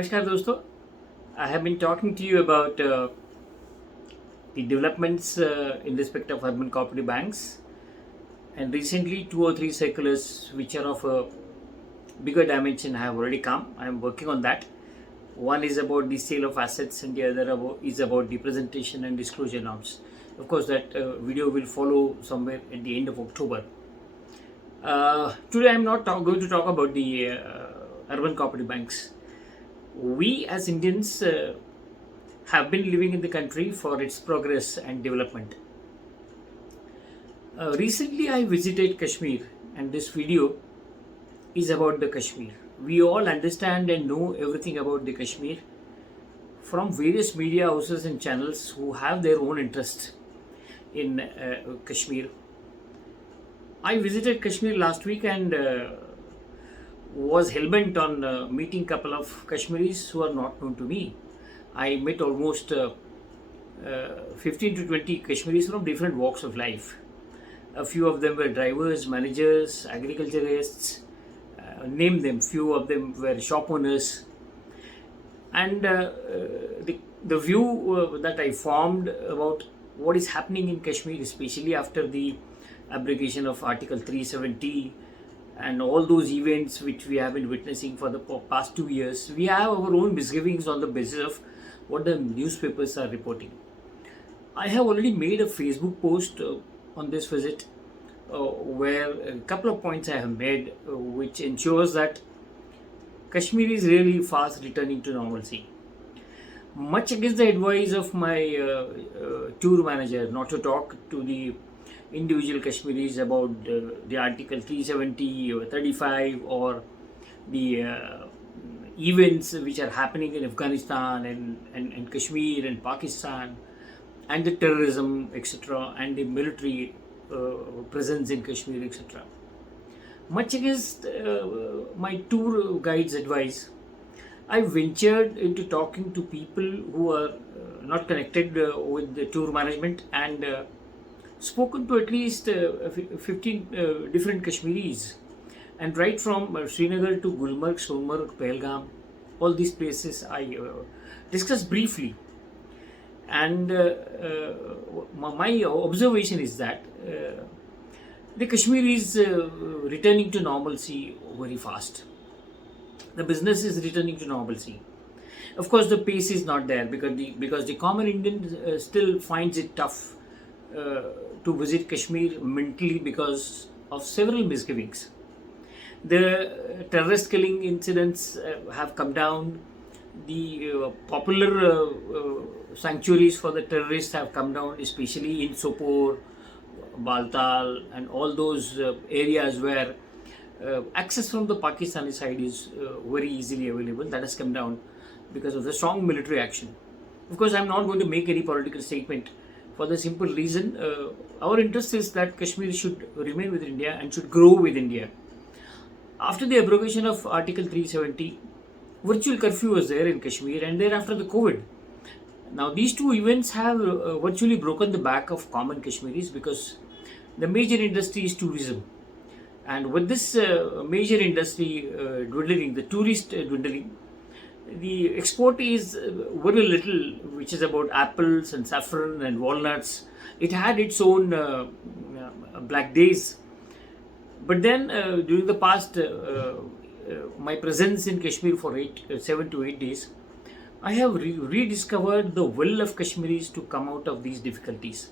Namaskar dosto. I have been talking to you about the developments in respect of urban cooperative banks, and recently two or three circulars which are of a bigger dimension have already come. I am working on that. One is about the sale of assets, and the other is about the presentation and disclosure norms. Of course, that video will follow somewhere at the end of October. Today, I am not going to talk about the urban cooperative banks. We as Indians have been living in the country for its progress and development. Recently, I visited Kashmir, and this video is about the Kashmir. We all understand and know everything about the Kashmir from various media houses and channels who have their own interest in Kashmir. I visited Kashmir last week and was hellbent on meeting a couple of Kashmiris who are not known to me. I met almost 15 to 20 Kashmiris from different walks of life. A few of them were drivers, managers, agriculturists, name them. Few of them were shop owners. And the view that I formed about what is happening in Kashmir, especially after the abrogation of Article 370 and all those events which we have been witnessing for the past 2 years, we have our own misgivings on the basis of what the newspapers are reporting. I have already made a Facebook post on this visit where a couple of points I have made which ensures that Kashmir is really fast returning to normalcy. Much against the advice of my tour manager not to talk to the individual Kashmiris about the Article 370 or 35 or the events which are happening in Afghanistan and Kashmir and Pakistan and the terrorism, etc., and the military presence in Kashmir, etc. Much against my tour guide's advice, I ventured into talking to people who are not connected with the tour management and spoken to at least 15 different Kashmiris, and right from Srinagar to Gulmarg, Sonmarg, Pahalgam, all these places I discussed briefly. And my observation is that the Kashmir is returning to normalcy very fast. The business is returning to normalcy. Of course, the pace is not there because the common Indian still finds it tough to visit Kashmir mentally because of several misgivings. The terrorist killing incidents have come down. The popular sanctuaries for the terrorists have come down, especially in Sopore, Baltal, and all those areas where access from the Pakistani side is very easily available. That has come down because of the strong military action. Of course, I'm not going to make any political statement for the simple reason our interest is that Kashmir should remain with India and should grow with India. After the abrogation of Article 370, virtual curfew was there in Kashmir, and thereafter the COVID. Now these two events have virtually broken the back of common Kashmiris because the major industry is tourism. And with this major industry dwindling, the tourist dwindling, the export is very little, which is about apples and saffron and walnuts. It had its own black days. But then during the past, my presence in Kashmir for 7 to 8 days, I have rediscovered the will of Kashmiris to come out of these difficulties.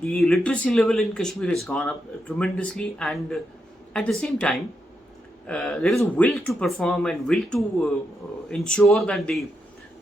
The literacy level in Kashmir has gone up tremendously, and at the same time, there is a will to perform and will to ensure that the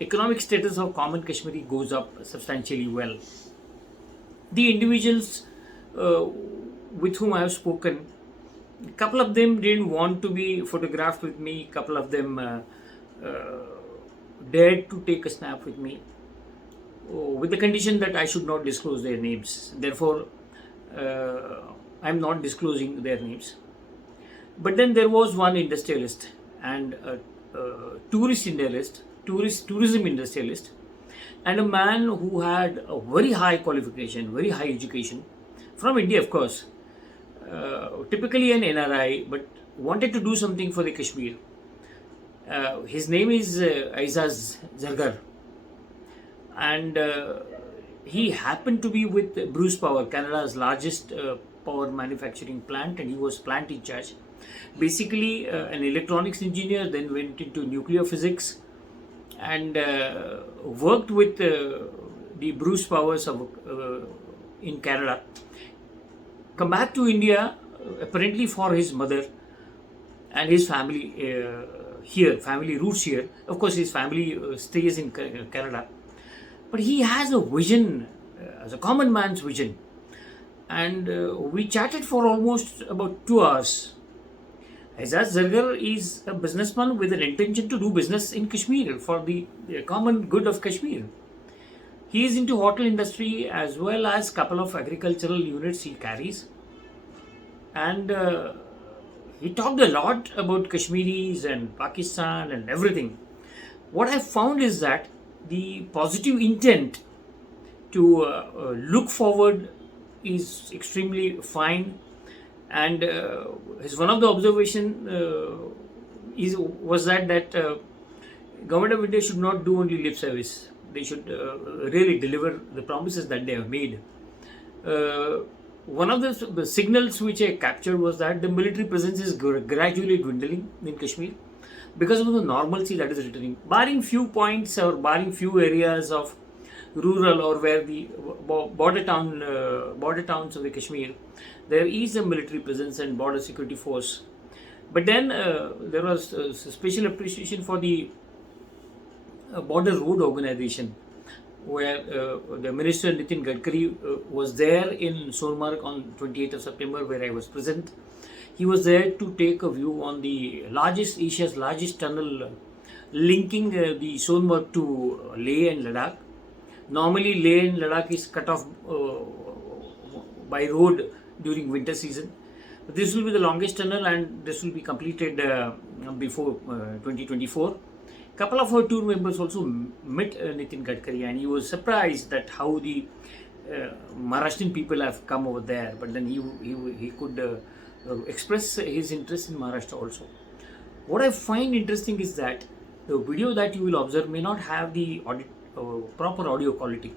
economic status of common Kashmiri goes up substantially well. The individuals with whom I have spoken, a couple of them didn't want to be photographed with me, a couple of them dared to take a snap with me with the condition that I should not disclose their names. Therefore, I am not disclosing their names. But then there was one industrialist and a tourism industrialist, and a man who had a very high qualification, very high education, from India, of course, typically an NRI, but wanted to do something for the Kashmir. His name is Aizaz Zargar, and he happened to be with Bruce Power, Canada's largest power manufacturing plant, and he was plant in charge. Basically, an electronics engineer, then went into nuclear physics and worked with the Bruce Powers of, in Canada. Come back to India, apparently for his mother and his family here, family roots here. Of course, his family stays in Canada, but he has a vision, as a common man's vision. And we chatted for almost about 2 hours. Aizaz Zargar is a businessman with an intention to do business in Kashmir for the common good of Kashmir. He is into hotel industry as well as couple of agricultural units he carries. And he talked a lot about Kashmiris and Pakistan and everything. What I found is that the positive intent to look forward is extremely fine, and his one of the observation was that government of India should not do only lip service. They should really deliver the promises that they have made. One of the signals which I captured was that the military presence is gradually dwindling in Kashmir because of the normalcy that is returning. Barring few points or barring few areas of rural or where the border towns of the Kashmir, there is a military presence and border security force. But then there was special appreciation for the border road organization, where the Minister Nitin Gadkari was there in Sonmarg on 28th of September, where I was present. He was there to take a view on the Asia's largest tunnel linking the Sonmarg to Leh and Ladakh. Normally, Leh and Ladakh is cut off by road during winter season. This will be the longest tunnel, and this will be completed before 2024. Couple of our tour members also met Nitin Gadkari, and he was surprised that how the Maharashtrian people have come over there. But then he could express his interest in Maharashtra also. What I find interesting is that the video that you will observe may not have the proper audio quality,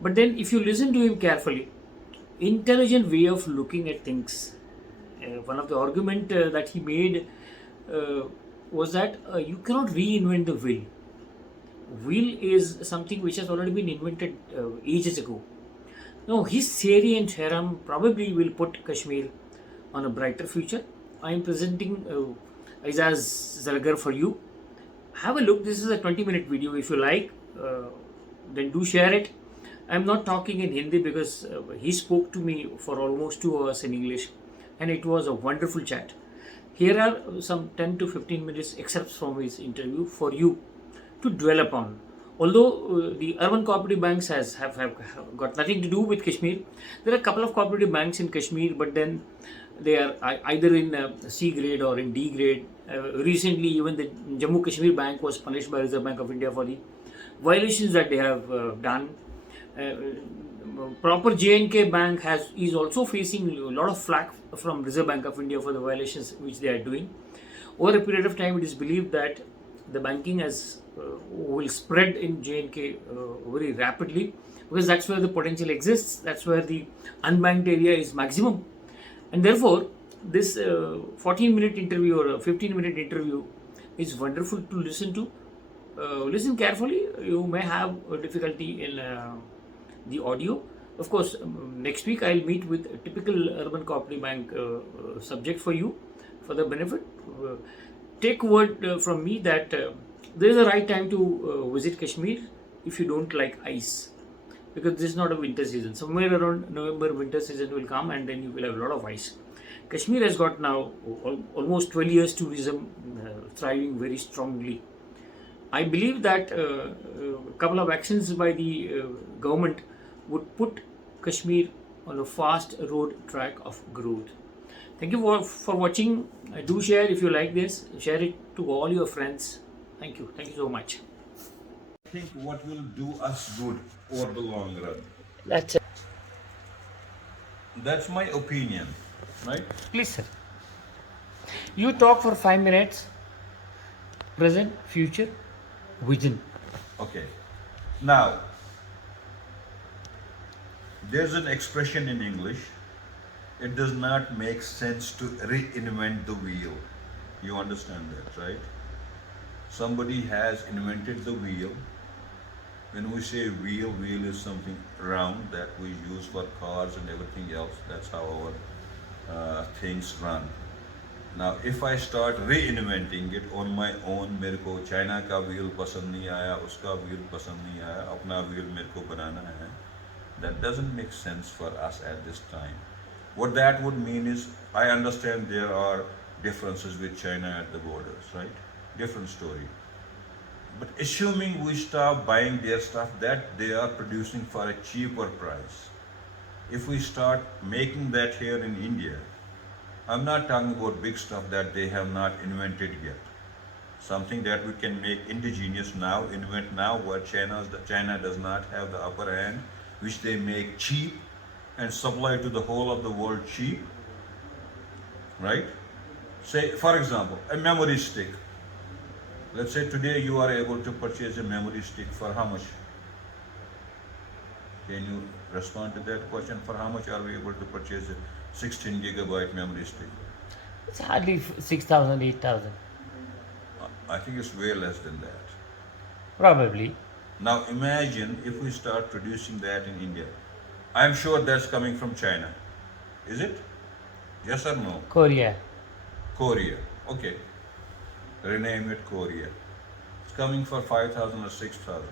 but then if you listen to him carefully, intelligent way of looking at things. One of the argument that he made was that you cannot reinvent the wheel. Wheel is something which has already been invented ages ago. Now his theory and theorem probably will put Kashmir on a brighter future. I am presenting Aizaz Zargar for you. Have a look. This is a 20-minute video. If you like, then do share it. I am not talking in Hindi because he spoke to me for almost 2 hours in English, and it was a wonderful chat. Here are some 10 to 15 minutes excerpts from his interview for you to dwell upon. Although the urban cooperative banks have got nothing to do with Kashmir, there are a couple of cooperative banks in Kashmir, but then they are either in C grade or in D grade. Recently, even the Jammu Kashmir Bank was punished by Reserve Bank of India for the violations that they have done. Proper J&K Bank is also facing a lot of flack from Reserve Bank of India for the violations which they are doing. Over a period of time, it is believed that the banking will spread in J&K very rapidly, because that's where the potential exists, that's where the unbanked area is maximum, and therefore this 14-minute interview or a 15-minute interview is wonderful to listen to. Listen carefully. You may have a difficulty in the audio. Of course, next week I'll meet with a typical urban cooperative bank subject for you, for the benefit. Take word from me that there is a right time to visit Kashmir if you don't like ice, because this is not a winter season. Somewhere around November, winter season will come, and then you will have a lot of ice. Kashmir has got now almost 12 years tourism thriving very strongly. I believe that a couple of actions by the government would put Kashmir on a fast road track of growth. Thank you for watching. Do share if you like this. Share it to all your friends. Thank you. Thank you so much. I think what will do us good over the long run. That's it. That's my opinion, right? Please, sir. You talk for 5 minutes. present, future, vision. Okay. Now, there's an expression in English. It does not make sense to reinvent the wheel. You understand that, right? Somebody has invented the wheel. When we say wheel, wheel is something round that we use for cars and everything else. That's how our things run. Now, if I start reinventing it on my own, मेरे को China का wheel पसंद नहीं आया, उसका wheel पसंद नहीं आया, अपना wheel मेरे को बनाना है, that doesn't make sense for us at this time. What that would mean is, I understand there are differences with China at the borders, right? Different story. But assuming we stop buying their stuff that they are producing for a cheaper price, if we start making that here in India, I'm not talking about big stuff that they have not invented yet. Something that we can make indigenous now, invent now, where China does not have the upper hand, which they make cheap and supply to the whole of the world cheap, right? Say, for example, a memory stick. Let's say today you are able to purchase a memory stick for how much? Can you respond to that question? For how much are we able to purchase a 16 gigabyte memory stick? It's hardly 6,000, 8,000. I think it's way less than that. Probably. Now imagine if we start producing that in India. I'm sure that's coming from China. Is it? Yes or no? Korea. Korea. Okay. Rename it Korea. It's coming for 5,000 or 6,000.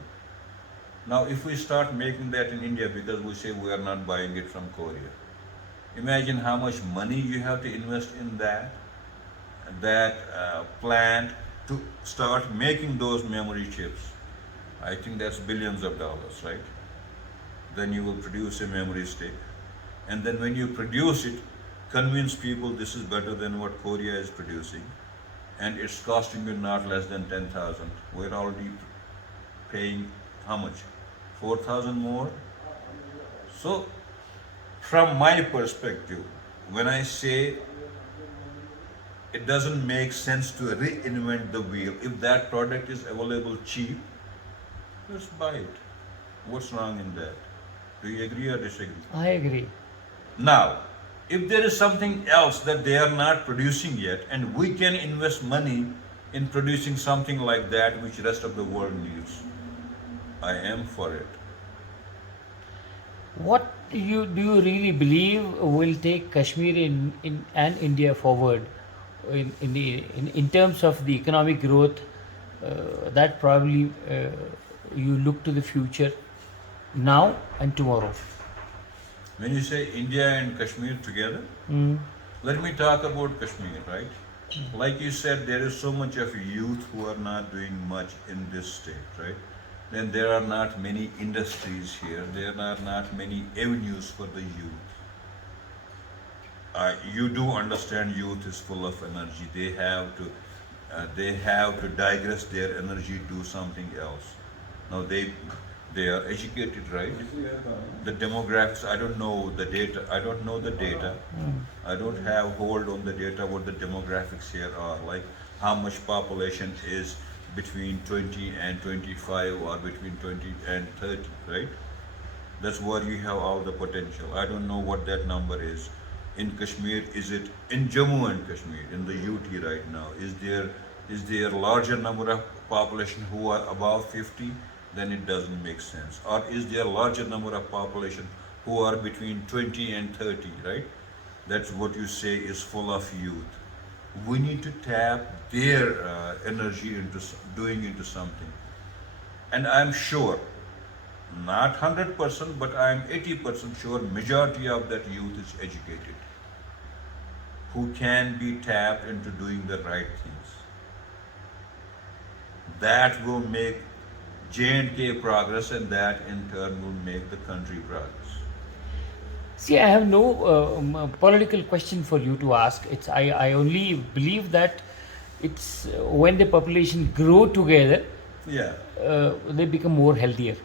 Now if we start making that in India because we say we are not buying it from Korea, imagine how much money you have to invest in that plant to start making those memory chips. I think that's billions of dollars, right? Then you will produce a memory stick. And then when you produce it, convince people this is better than what Korea is producing. And it's costing you not less than 10,000. We're already paying how much? 4,000 more? So, from my perspective, when I say it doesn't make sense to reinvent the wheel, if that product is available cheap, just buy it. What's wrong in that? Do you agree or disagree? I agree. Now, if there is something else that they are not producing yet, and we can invest money in producing something like that which rest of the world needs, I am for it. What do you really believe will take Kashmir and India forward in terms of the economic growth? That probably you look to the future now and tomorrow. When you say India and Kashmir together, let me talk about Kashmir, right? Like you said, there is so much of youth who are not doing much in this state, right? Then there are not many industries here. There are not many avenues for the youth. You do understand youth is full of energy. They have to digress their energy, do something else. Now they are educated, right? The demographics, I don't know the data. I don't have hold on the data what the demographics here are, like how much population is between 20 and 25 or between 20 and 30, right? That's where you have all the potential. I don't know what that number is. In Kashmir, is it in Jammu and Kashmir, in the UT right now? Is there larger number of population who are above 50? Then it doesn't make sense. Or is there a larger number of population who are between 20 and 30, right? That's what you say is full of youth. We need to tap their energy into something. And I'm sure, not 100%, but I'm 80% sure majority of that youth is educated, who can be tapped into doing the right things. That will make J&K progress, and that in turn will make the country progress. See, I have no political question for you to ask. I only believe that it's when the population grow together, Yeah, they become more healthier.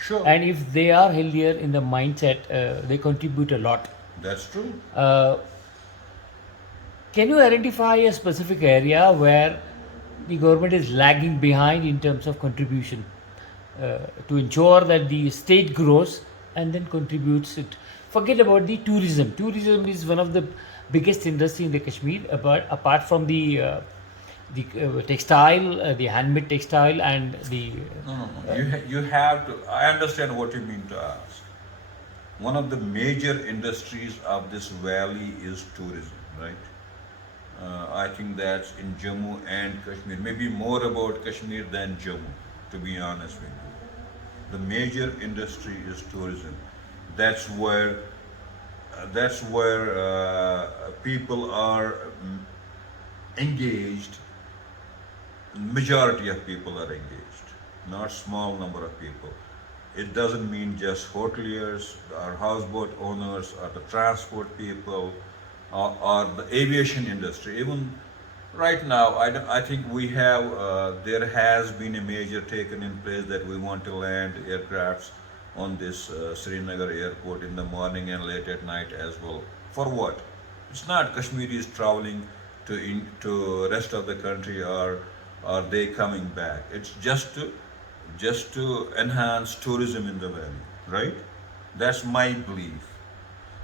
sure. And if they are healthier in the mindset, they contribute a lot. That's true. Can you identify a specific area where the government is lagging behind in terms of contribution to ensure that the state grows and then contributes it. Forget about the tourism. Tourism is one of the biggest industry in the Kashmir, apart from the textile, the handmade textile, and the No, no, no. You have to. I understand what you mean to ask. One of the major industries of this valley is tourism, right? I think that's in Jammu and Kashmir. Maybe more about Kashmir than Jammu, to be honest with you. The major industry is tourism. That's where people are engaged. Majority of people are engaged, not small number of people. It doesn't mean just hoteliers or houseboat owners or the transport people or the aviation industry. Even right now, I think we have, there has been a measure taken in place that we want to land aircrafts on this Srinagar airport in the morning and late at night as well. For what? It's not Kashmiris traveling to rest of the country, or are they coming back? It's just to enhance tourism in the valley, right? That's my belief.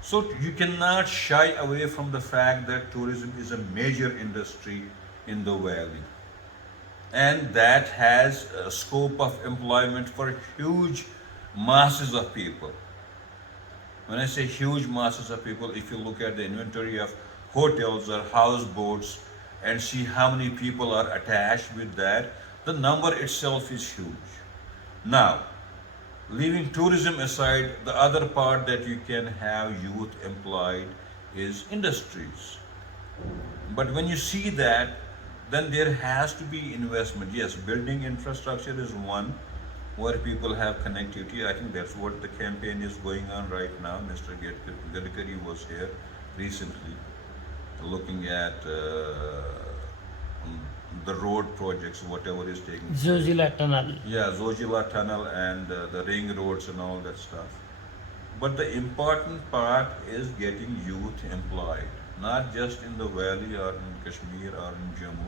So you cannot shy away from the fact that tourism is a major industry in the valley, and that has a scope of employment for huge masses of people. When I say huge masses of people, if you look at the inventory of hotels or houseboats and see how many people are attached with that, the number itself is huge. Now, leaving tourism aside, the other part that you can have youth employed is industries. But when you see that, then there has to be investment. Yes, building infrastructure is one where people have connectivity. I think that's what the campaign is going on right now. Mr. Gadkari was here recently looking at the road projects, whatever is taking place. Zojila Tunnel. Yeah, Zojila Tunnel and the ring roads and all that stuff. But the important part is getting youth employed, not just in the valley or in Kashmir or in Jammu,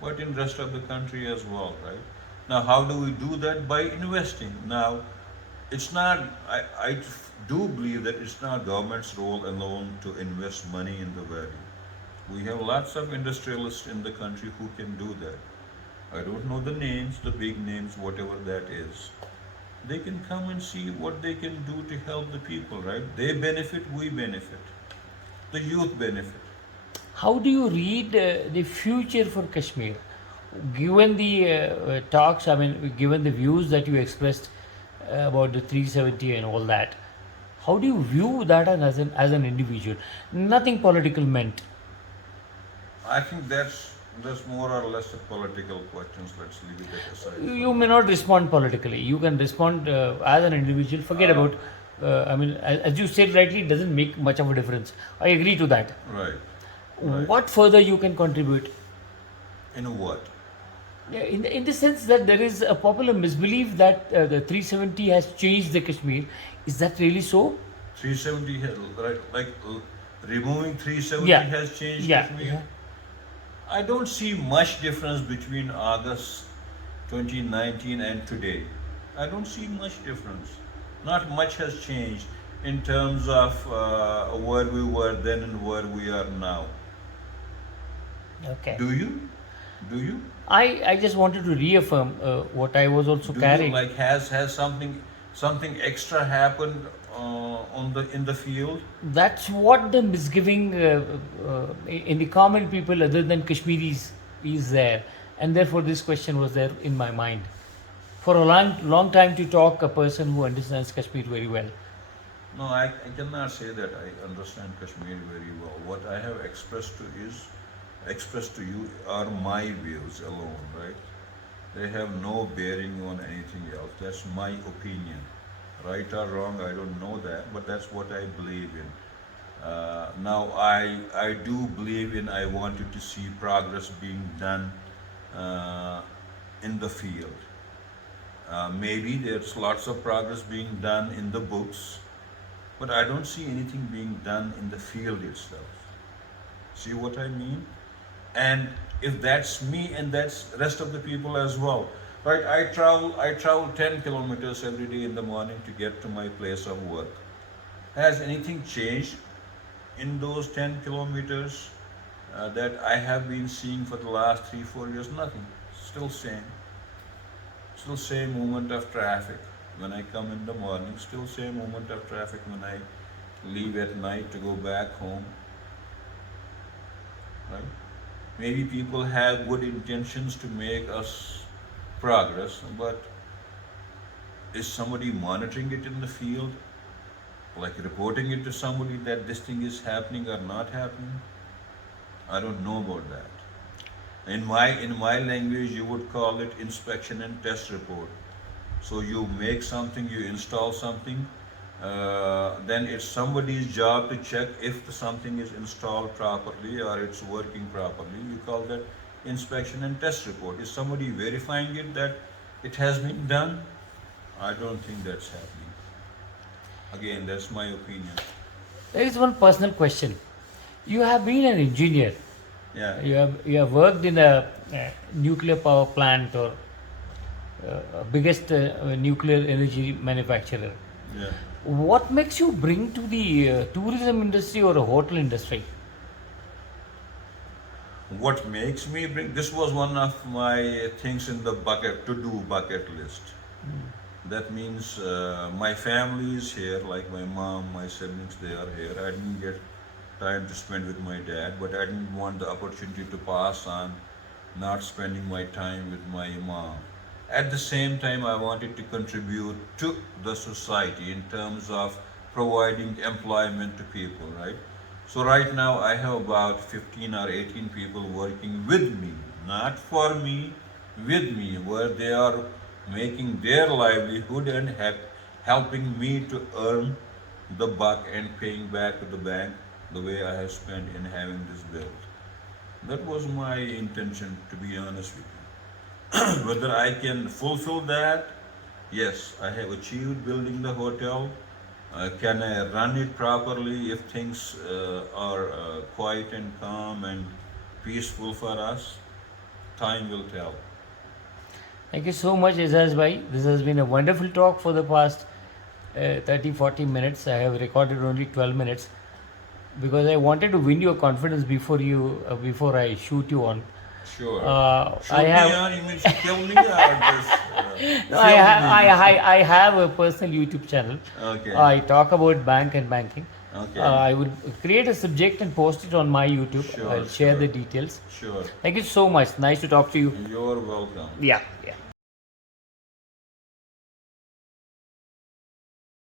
but in rest of the country as well, right? Now, how do we do that? By investing. Now, it's not, I do believe that it's not government's role alone to invest money in the valley. We have lots of industrialists in the country who can do that. I don't know the names, the big names, whatever that is. They can come and see what they can do to help the people, right? They benefit, we benefit. The youth benefit. How do you read the future for Kashmir? Given the talks, I mean, given the views that you expressed about the 370 and all that, how do you view that as an individual? Nothing political meant. I think that's more or less a political questions. Let's leave it aside for You may now. not respond politically. You can respond as an individual. Forget Uh, about. I mean, as you said rightly, it doesn't make much of a difference. I agree to that. right, right. What further you can contribute? In what? Yeah, in the sense that there is a popular misbelief that the 370 has changed the Kashmir. Is that really so? 370, right? Like removing 370 Yeah, has changed yeah, Kashmir. yeah. I don't see much difference between August 2019 and today. I don't see much difference. Not much has changed in terms of where we were then and where we are now. Okay. Do you? Do you? I just wanted to reaffirm what I was also Do you carrying. like has something extra happened on the in the field? That's what the misgiving in the common people, other than Kashmiris, is there, and therefore this question was there in my mind for a long time to talk a person who understands Kashmir very well. No, I cannot say that I understand Kashmir very well. What I have expressed to you are my views alone, right? They have no bearing on anything else. That's my opinion. Right or wrong, I don't know that, but that's what I believe in. Now, I do believe in. I wanted to see progress being done uh, in the field. Maybe there's lots of progress being done in the books, but I don't see anything being done in the field itself. See what I mean? And if that's me, and that's rest of the people as well, right? I travel 10 kilometers every day in the morning to get to my place of work. Has anything changed in those 10 kilometers that I have been seeing for the last 3 4 years? Nothing. Still same. Still same movement of traffic when I come in the morning. Still same movement of traffic when I leave at night to go back home. Right? Maybe people have good intentions to make us progress, but is somebody monitoring it in the field, like reporting it to somebody that this thing is happening or not happening? I don't know about that. In my language, you would call it inspection and test report. So you make something, you install something, then it's somebody's job to check if something is installed properly or it's working properly. You call that inspection and test report. Is somebody verifying it that it has been done? I don't think that's happening. Again, that's my opinion. There is one personal question. You have been an engineer. Yeah. You have worked in a nuclear power plant or biggest nuclear energy manufacturer. Yeah. What makes you bring to the tourism industry or a hotel industry? What makes me bring this was one of my things in the to do bucket list. That means my family is here, like my mom, my siblings, they are here. I didn't get time to spend with my dad, but I didn't want the opportunity to pass on not spending my time with my mom. At the same time, I wanted to contribute to the society in terms of providing employment to people, right? So right now I have about 15 or 18 people working with me, not for me, with me, where they are making their livelihood and helping me to earn the buck and paying back to the bank the way I have spent in having this built. That was my intention, to be honest with you. Whether I can fulfill that, yes, I have achieved building the hotel. Can I run it properly if things are quiet and calm and peaceful for us? Time will tell. Thank you so much, Izaz Bhai. This has been a wonderful talk for the past 30-40 minutes. I have recorded only 12 minutes because I wanted to win your confidence before I shoot you on. Sure. Shoot I me have on, you mean to kill me or just no, film me? I have a personal YouTube channel. Okay. I talk about bank and banking. Okay. I would create a subject and post it on my YouTube. Sure, I'll share sure. the details. Sure. Thank you so much. Nice to talk to you. You're welcome. Yeah, yeah.